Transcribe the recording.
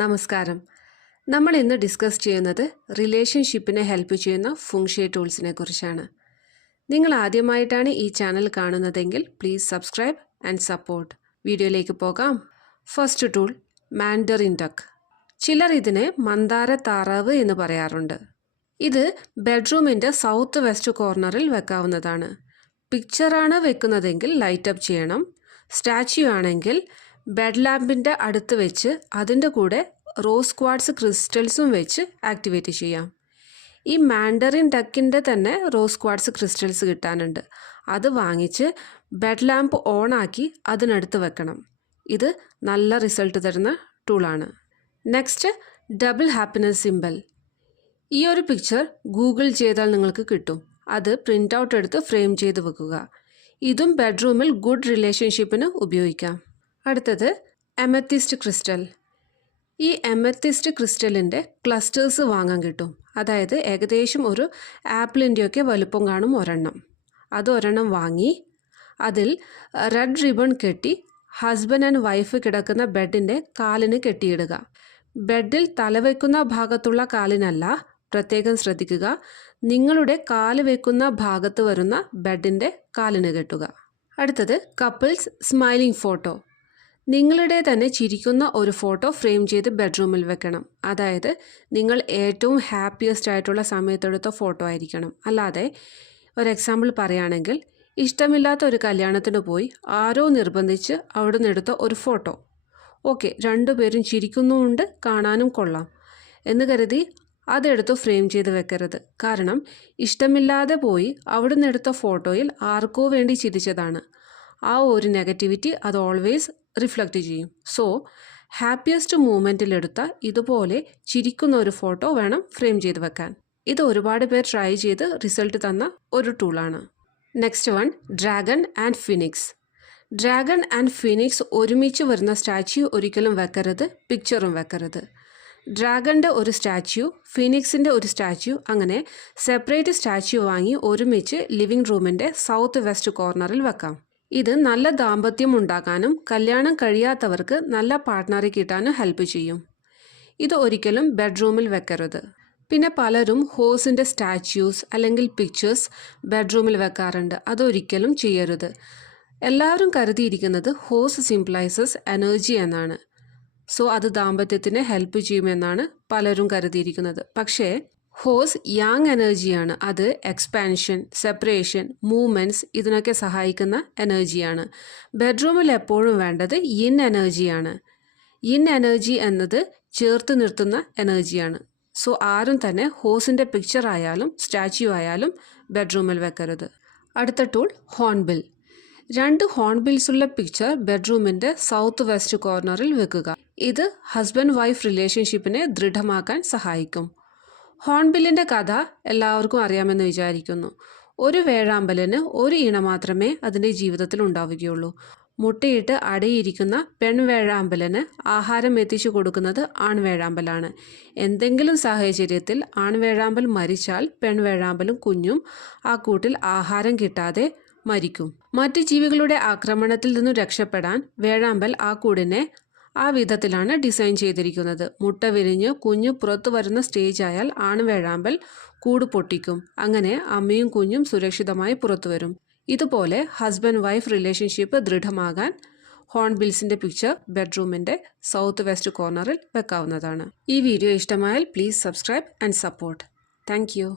നമസ്കാരം. നമ്മൾ ഇന്ന് ഡിസ്കസ് ചെയ്യുന്നത് റിലേഷൻഷിപ്പിനെ ഹെൽപ്പ് ചെയ്യുന്ന ഫുങ്ഷേ ടൂൾസിനെ കുറിച്ചാണ്. നിങ്ങൾ ആദ്യമായിട്ടാണ് ഈ ചാനൽ കാണുന്നതെങ്കിൽ പ്ലീസ് സബ്സ്ക്രൈബ് ആൻഡ് സപ്പോർട്ട്. വീഡിയോയിലേക്ക് പോകാം. First tool Mandarin duck. ചിലർ ഇതിനെ മന്ദാര താറാവ് എന്ന് പറയാറുണ്ട്. ഇത് ബെഡ്റൂമിൻ്റെ സൗത്ത് വെസ്റ്റ് കോർണറിൽ വെക്കാവുന്നതാണ്. പിക്ചറാണ് വെക്കുന്നതെങ്കിൽ ലൈറ്റ് അപ്പ് ചെയ്യണം. സ്റ്റാച്യു ആണെങ്കിൽ ബെഡ് ലാമ്പിൻ്റെ അടുത്ത് വെച്ച് അതിൻ്റെ കൂടെ റോസ് ക്വാർട്സ് ക്രിസ്റ്റൽസും വെച്ച് ആക്ടിവേറ്റ് ചെയ്യാം. ഈ മാൻഡറിൻ ഡക്കിൻ്റെ തന്നെ റോസ് ക്വാർട്സ് ക്രിസ്റ്റൽസ് കിട്ടാനുണ്ട്. അത് വാങ്ങിച്ച് ബെഡ് ലാമ്പ് ഓണാക്കി അതിനടുത്ത് വെക്കണം. ഇത് നല്ല റിസൾട്ട് തരുന്ന ടൂളാണ്. Next double happiness symbol. ഈ ഒരു പിക്ചർ ഗൂഗിൾ ചെയ്താൽ നിങ്ങൾക്ക് കിട്ടും. അത് പ്രിൻ്റ് ഔട്ട് എടുത്ത് ഫ്രെയിം ചെയ്ത് വെക്കുക. ഇതും ബെഡ്റൂമിൽ ഗുഡ് റിലേഷൻഷിപ്പിന് ഉപയോഗിക്കാം. അടുത്തത് എമത്തിസ്റ്റ് ക്രിസ്റ്റൽ. ഈ എമത്തിസ്റ്റ് ക്രിസ്റ്റലിൻ്റെ ക്ലസ്റ്റേഴ്സ് വാങ്ങാൻ കിട്ടും. അതായത് ഏകദേശം ഒരു ആപ്പിളിൻ്റെയൊക്കെ വലുപ്പം കാണും ഒരെണ്ണം. അത് ഒരെണ്ണം വാങ്ങി അതിൽ റെഡ് റിബൺ കെട്ടി ഹസ്ബൻഡ് ആൻഡ് വൈഫ് കിടക്കുന്ന ബെഡിൻ്റെ കാലിന് കെട്ടിയിടുക. ബെഡിൽ തലവെക്കുന്ന ഭാഗത്തുള്ള കാലിനല്ല, പ്രത്യേകം ശ്രദ്ധിക്കുക. നിങ്ങളുടെ കാല് വെക്കുന്ന ഭാഗത്ത് വരുന്ന ബെഡിൻ്റെ കാലിന് കെട്ടുക. അടുത്തത് കപ്പിൾസ് സ്മൈലിംഗ് ഫോട്ടോ. നിങ്ങളുടെ തന്നെ ചിരിക്കുന്ന ഒരു ഫോട്ടോ ഫ്രെയിം ചെയ്ത് ബെഡ്റൂമിൽ വെക്കണം. അതായത് നിങ്ങൾ ഏറ്റവും ഹാപ്പിയസ്റ്റ് ആയിട്ടുള്ള സമയത്തെടുത്ത ഫോട്ടോ ആയിരിക്കണം. അല്ലാതെ ഒരു എക്സാമ്പിൾ പറയുകയാണെങ്കിൽ, ഇഷ്ടമില്ലാത്ത ഒരു കല്യാണത്തിന് പോയി ആരോ നിർബന്ധിച്ച് അവിടെ നിന്ന് എടുത്ത ഒരു ഫോട്ടോ. ഓക്കെ, രണ്ടുപേരും ചിരിക്കുന്നുമുണ്ട്, കാണാനും കൊള്ളാം എന്ന് കരുതി അതെടുത്ത് ഫ്രെയിം ചെയ്ത് വെക്കരുത്. കാരണം ഇഷ്ടമില്ലാതെ പോയി അവിടെ നിന്ന് എടുത്ത ഫോട്ടോയിൽ ആർക്കോ വേണ്ടി ചിരിച്ചതാണ്. ആ ഒരു നെഗറ്റിവിറ്റി അത് ഓൾവേസ് റിഫ്ലക്റ്റ് ചെയ്യും. സോ ഹാപ്പിയസ്റ്റ് മൂമെൻറ്റിലെടുത്ത ഇതുപോലെ ചിരിക്കുന്ന ഒരു ഫോട്ടോ വേണം ഫ്രെയിം ചെയ്ത് വെക്കാൻ. ഇത് ഒരുപാട് പേർ ട്രൈ ചെയ്ത് റിസൾട്ട് തന്ന ഒരു ടൂളാണ്. Next one dragon and phoenix. Dragon and phoenix ഒരുമിച്ച് വരുന്ന സ്റ്റാച്യു ഒരിക്കലും വെക്കരുത്, പിക്ചറും വെക്കരുത്. ഡ്രാഗണിൻ്റെ ഒരു സ്റ്റാച്യു, ഫിനിക്സിൻ്റെ ഒരു സ്റ്റാച്യു, അങ്ങനെ സെപ്പറേറ്റ് സ്റ്റാച്യു വാങ്ങി ഒരുമിച്ച് ലിവിംഗ് റൂമിൻ്റെ സൗത്ത് വെസ്റ്റ് കോർണറിൽ വെക്കാം. ഇത് നല്ല ദാമ്പത്യം ഉണ്ടാക്കാനും കല്യാണം കഴിയാത്തവർക്ക് നല്ല പാർട്ട്ണറെ കിട്ടാനും ഹെൽപ്പ് ചെയ്യും. ഇത് ഒരിക്കലും ബെഡ്റൂമിൽ വെക്കരുത്. പിന്നെ പലരും ഹോസിൻ്റെ സ്റ്റാച്യൂസ് അല്ലെങ്കിൽ പിക്ചേഴ്സ് ബെഡ്റൂമിൽ വെക്കാറുണ്ട്. അതൊരിക്കലും ചെയ്യരുത്. എല്ലാവരും കരുതിയിരിക്കുന്നത് ഹോസ് സിംപ്ലൈസസ് എനർജി എന്നാണ്. സോ അത് ദാമ്പത്യത്തിന് ഹെൽപ്പ് ചെയ്യുമെന്നാണ് പലരും കരുതിയിരിക്കുന്നത്. പക്ഷേ ഹോസ് യാങ് എനർജിയാണ്. അത് എക്സ്പാൻഷൻ, സെപ്പറേഷൻ, മൂവ്മെൻറ്റ്സ് ഇതിനൊക്കെ സഹായിക്കുന്ന എനർജിയാണ്. ബെഡ്റൂമിൽ എപ്പോഴും വേണ്ടത് യിൻ എനർജിയാണ്. യിൻ എനർജി എന്നത് ചേർത്ത് നിർത്തുന്ന എനർജിയാണ്. സോ ആരും തന്നെ ഹോസിൻ്റെ പിക്ചർ ആയാലും സ്റ്റാച്യു ആയാലും ബെഡ്റൂമിൽ വെക്കരുത്. അടുത്ത ടൂൾ ഹോൺബിൽ. 2 ഹോൺബിൽസുള്ള പിക്ചർ ബെഡ്റൂമിൻ്റെ സൗത്ത് വെസ്റ്റ് കോർണറിൽ വെക്കുക. ഇത് ഹസ്ബൻഡ് വൈഫ് റിലേഷൻഷിപ്പിനെ ദൃഢമാക്കാൻ സഹായിക്കും. ഹോൺബില്ലിൻ്റെ കഥ എല്ലാവർക്കും അറിയാമെന്ന് വിചാരിക്കുന്നു. ഒരു വേഴാമ്പലിന് ഒരു ഇണ മാത്രമേ അതിൻ്റെ ജീവിതത്തിൽ ഉണ്ടാവുകയുള്ളൂ. മുട്ടയിട്ട് അടയിരിക്കുന്ന പെൺവേഴാമ്പലിന് ആഹാരം എത്തിച്ചു കൊടുക്കുന്നത് ആൺവേഴാമ്പലാണ്. എന്തെങ്കിലും സാഹചര്യത്തിൽ ആൺവേഴാമ്പൽ മരിച്ചാൽ പെൺവേഴാമ്പലും കുഞ്ഞും ആ കൂട്ടിൽ ആഹാരം കിട്ടാതെ മരിക്കും. മറ്റ് ജീവികളുടെ ആക്രമണത്തിൽ നിന്നും രക്ഷപ്പെടാൻ വേഴാമ്പൽ ആ കൂടിനെ ആ വിധത്തിലാണ് ഡിസൈൻ ചെയ്തിരിക്കുന്നത്. മുട്ട വിരിഞ്ഞ് കുഞ്ഞ് പുറത്തു വരുന്ന സ്റ്റേജ് ആയാൽ ആൺവേഴാമ്പൽ കൂട് പൊട്ടിക്കും. അങ്ങനെ അമ്മയും കുഞ്ഞും സുരക്ഷിതമായി പുറത്തു വരും. ഇതുപോലെ ഹസ്ബൻഡ് വൈഫ് റിലേഷൻഷിപ്പ് ദൃഢമാകാൻ ഹോൺബിൽസിൻ്റെ പിക്ചർ ബെഡ്റൂമിൻ്റെ സൗത്ത് വെസ്റ്റ് കോർണറിൽ വെക്കാവുന്നതാണ്. ഈ വീഡിയോ ഇഷ്ടമായാൽ please subscribe and support. Thank U.